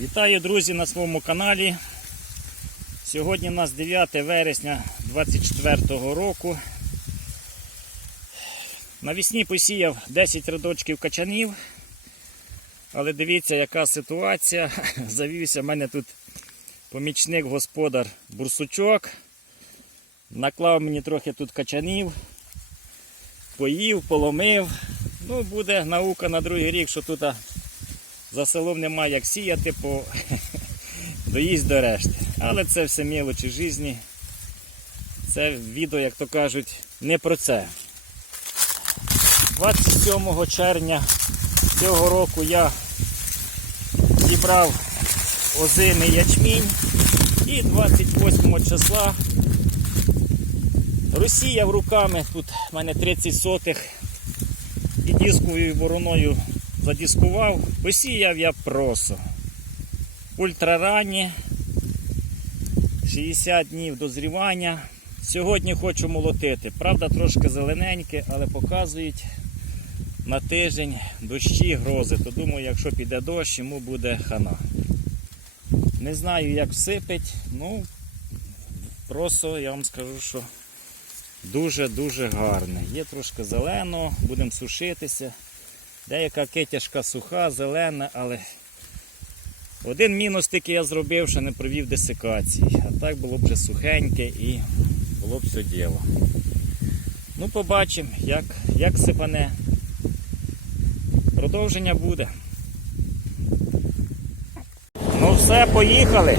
Вітаю, друзі, на своєму каналі. Сьогодні у нас 9 вересня 2024 року. Навісні посіяв 10 рядочків качанів. Але дивіться, яка ситуація. Завівся в мене тут помічник господар бурсучок. Наклав мені трохи тут качанів, поїв, поломив. Ну, буде наука на другий рік, що тут за селом немає як сіяти, по доїзд до решти. Але це все мілочі житті. Це відео, як то кажуть, не про це. 27 червня цього року я зібрав озимий ячмінь і 28 числа розсіяв руками, тут в мене 30 сотих і дисковою вороною задіскував, посіяв я просо. Ультраранні, 60 днів дозрівання. Сьогодні хочу молотити. Правда, трошки зелененьке, але показують на тиждень дощі, грози. То думаю, якщо піде дощ, йому буде хана. Не знаю, як всипить, ну просто я вам скажу, що дуже-дуже гарне. Є трошки зеленого, будемо сушитися. Деяка китяшка суха, зелена, але один мінус тільки я зробив, що не провів десикації. А так було б вже сухеньке і було б все діло. Ну, побачимо, як, як сипане. Продовження буде. Ну все, поїхали.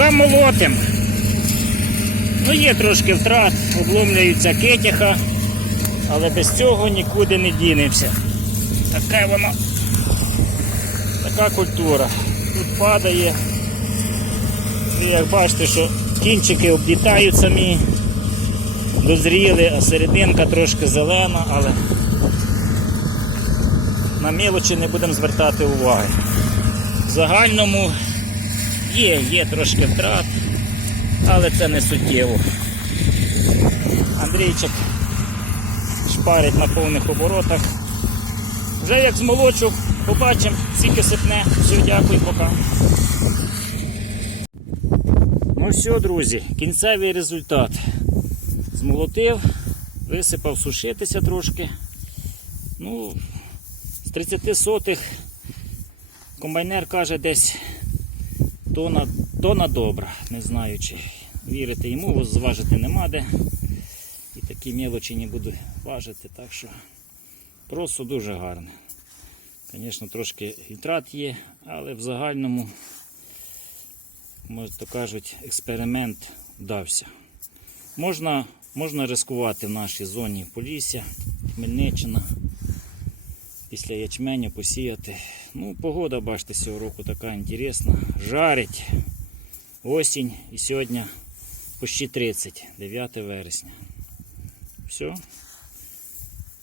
Поки молотим. Ну, є трошки втрат, обломлюється китяха, але без цього нікуди не дінемося. Така воно, така культура. Тут падає. І як бачите, що кінчики облітають самі, дозріли, а серединка трошки зелена, але на мілочі не будемо звертати уваги. В загальному Є, є трошки втрат, але це не суттєво. Андрійчик шпарить на повних оборотах. Вже як змолочу, побачимо, скільки сипне. Все, дякую, пока. Ну все, друзі, кінцевий результат. Змолотив, висипав сушитися трошки. Ну, з 30 сотих комбайнер каже десь тона, тона добра. Не знаю, чи вірити йому, зважити нема де. І такі мелочі не буду важити. Так що просто дуже гарно. Звісно, трошки втрат є, але в загальному, може то кажуть, експеримент вдався. Можна, можна рискувати в нашій зоні Полісся, Хмельниччина. Після ячменю посіяти. Ну, погода, бачите, цього року така інтересна. Жарить. Осінь і сьогодні почти 30, 9 вересня. Все.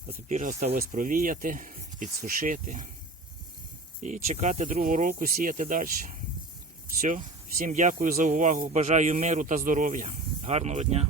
А тепер залишилось провіяти, підсушити і чекати другого року, сіяти далі. Все, Всім дякую за увагу. Бажаю миру та здоров'я. Гарного дня.